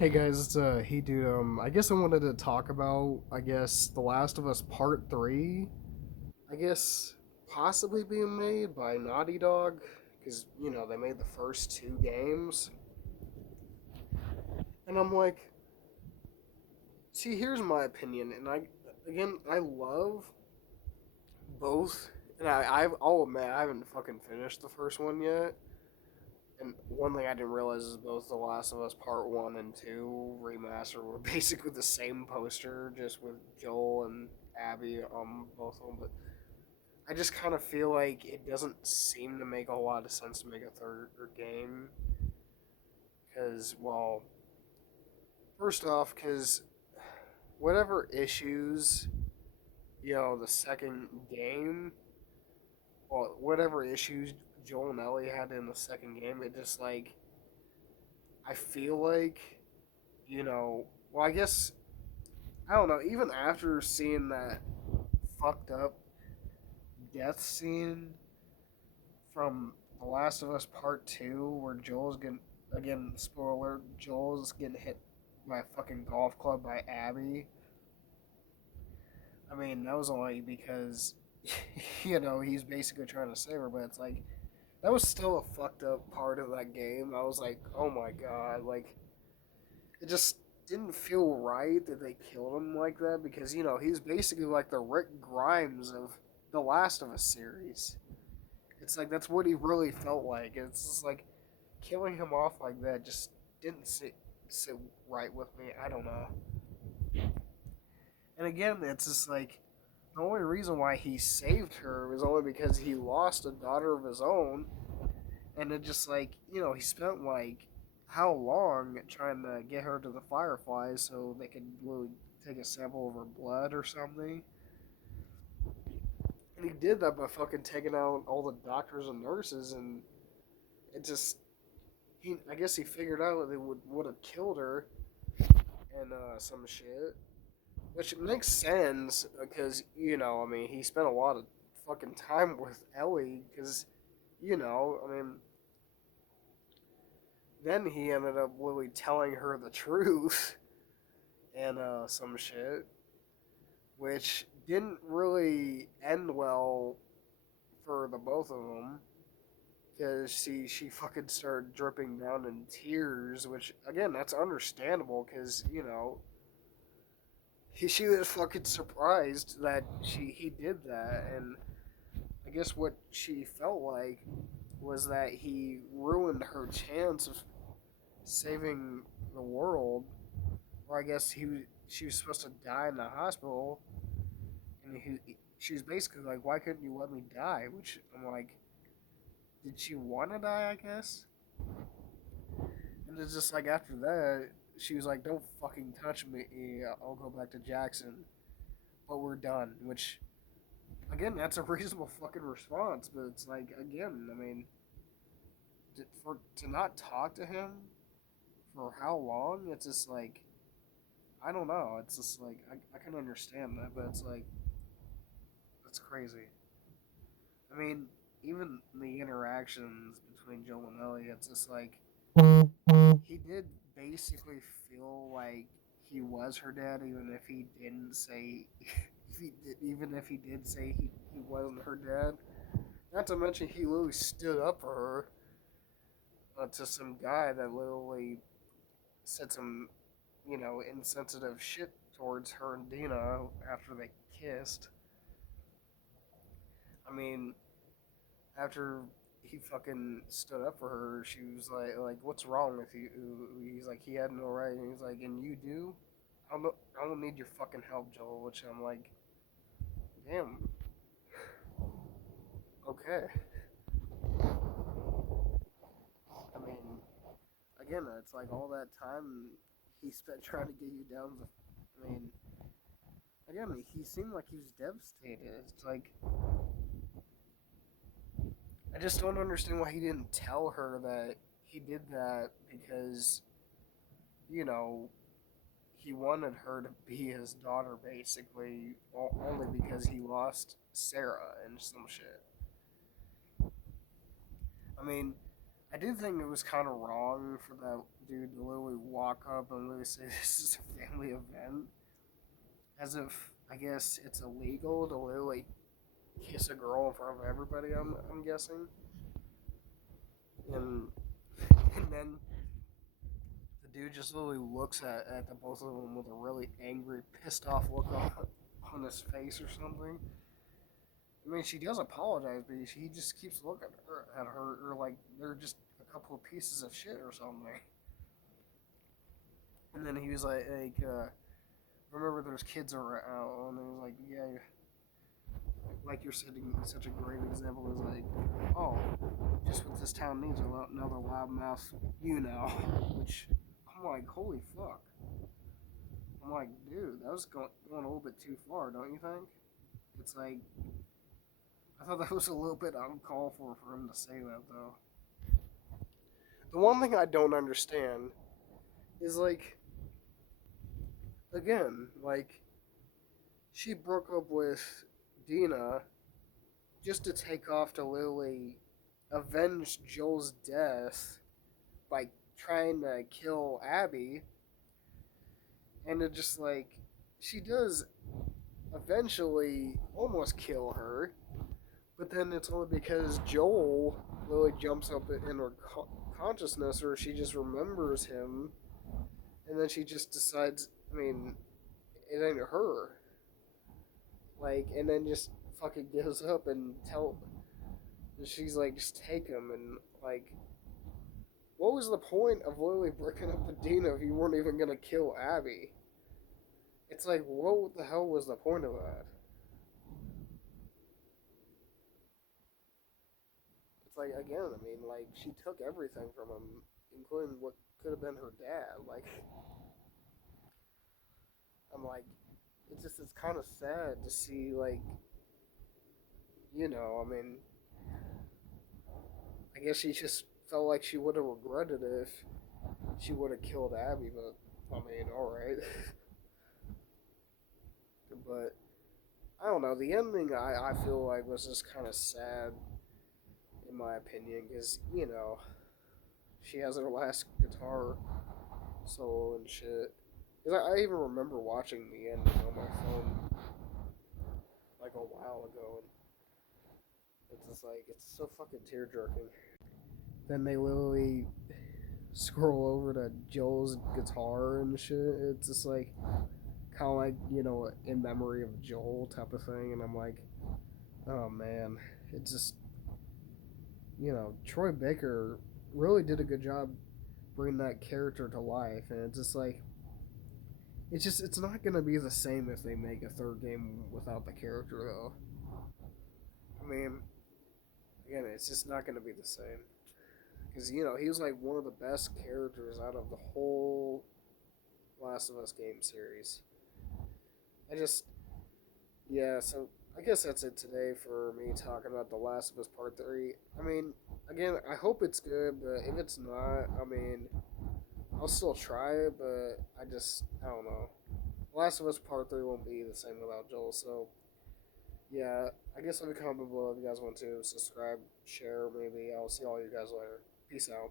Hey guys, it's He Dude. I guess I wanted to talk about, The Last of Us Part 3. I guess possibly being made by Naughty Dog, because, they made the first two games. And I'm like, see, here's my opinion, and I love both. And I'll admit, I haven't fucking finished the first one yet. And one thing I didn't realize is both The Last of Us Part 1 and 2 remaster were basically the same poster, just with Joel and Abby on both of them. But I just kind of feel like it doesn't seem to make a lot of sense to make a third game. Because, well, first off, because whatever issues, the second game, well, whatever issues Joel and Ellie had in the second game, it just like, I feel like, well, I guess I don't know. Even after seeing that fucked up death scene from The Last of Us Part 2, where Joel's getting, again, spoiler, Joel's getting hit by a fucking golf club by Abby. I mean, that was only because, he's basically trying to save her, but it's like, that was still a fucked up part of that game. I was like, oh my god, like, it just didn't feel right that they killed him like that because he's basically like the Rick Grimes of the Last of Us series. It's like that's what he really felt like. It's just like killing him off like that just didn't sit right with me. I don't know. And again, it's just like the only reason why he saved her was only because he lost a daughter of his own, and it just like he spent like how long trying to get her to the Fireflies so they could really take a sample of her blood or something. And he did that by fucking taking out all the doctors and nurses, and it just I guess he figured out that they would have killed her and some shit, which makes sense because I mean he spent a lot of fucking time with Ellie because I mean then he ended up really telling her the truth and some shit, which didn't really end well for the both of them because she fucking started dripping down in tears, which again that's understandable because she was fucking surprised that he did that, and I guess what she felt like was that he ruined her chance of saving the world, or I guess she was supposed to die in the hospital, and she was basically like, "Why couldn't you let me die?" Which I'm like, did she want to die? I guess. And it's just like after that, she was like, "Don't fucking touch me. I'll go back to Jackson, but we're done." Which again, that's a reasonable fucking response, but it's like again, I mean, to not talk to him for how long? It's just like I don't know. It's just like I can understand that, but it's like that's crazy. I mean, even the interactions between Joel and Ellie, it's just like he did basically feel like he was her dad, even if he didn't say, even if he did say he wasn't her dad. Not to mention, he literally stood up for her to some guy that literally said some, insensitive shit towards her and Dina after they kissed. I mean, after he fucking stood up for her, she was like, what's wrong with you? He's like, he had no right. And he's like, and you do? I don't need your fucking help, Joel. Which I'm like, damn, okay. I mean, again, it's like all that time he spent trying to get you down. I mean, again, he seemed like he was devastated. It's like, I just don't understand why he didn't tell her that he did that because, you know, he wanted her to be his daughter basically, only because he lost Sarah and some shit. I mean, I did think it was kind of wrong for that dude to literally walk up and literally say this is a family event, as if I guess it's illegal to literally kiss a girl in front of everybody. I'm guessing, and and then the dude just literally looks at the both of them with a really angry, pissed off look on his face or something. I mean, she does apologize, but he just keeps looking at her, or like they're just a couple of pieces of shit or something. And then he was remember there's kids around, and he was like, yeah, like you're setting such a great example. Is like, oh, just what this town needs another loudmouth, which I'm like, holy fuck. I'm like, dude, that was going a little bit too far, don't you think? It's like, I thought that was a little bit uncalled for him to say that, though. The one thing I don't understand is, like, again, like, she broke up with Dina just to take off to literally avenge Joel's death by trying to kill Abby. And it just, like, she does eventually almost kill her, but then it's only because Joel literally jumps up in her consciousness, or she just remembers him, and then she just decides, I mean, it ain't her. Like, and then just fucking gives up and she's like, just take him, and like, what was the point of literally breaking up with Dina if you weren't even gonna kill Abby? It's like, what the hell was the point of that? It's like, again, I mean, like, she took everything from him, including what could have been her dad. Like, I'm like, it's kind of sad to see, like, I mean, I guess she just felt like she would have regretted it if she would have killed Abby, but, I mean, alright. But, I don't know, the ending I feel like was just kind of sad, in my opinion, because, she has her last guitar solo and shit. Because I even remember watching the ending on my phone, like, a while ago, and it's just like, it's so fucking tear jerking. Then they literally scroll over to Joel's guitar and shit. It's just like, kind of like, in memory of Joel type of thing. And I'm like, oh man, it's just, Troy Baker really did a good job bringing that character to life. And it's just like, it's not gonna be the same if they make a third game without the character though. I mean, again, it's just not gonna be the same. Because, he was like one of the best characters out of the whole Last of Us game series. I just, yeah, so I guess that's it today for me talking about The Last of Us Part 3. I mean, again, I hope it's good, but if it's not, I mean, I'll still try it, but I don't know. Last of Us Part 3 won't be the same without Joel, so yeah, I guess leave a comment below if you guys want to subscribe, share, maybe. I'll see all you guys later. Peace out.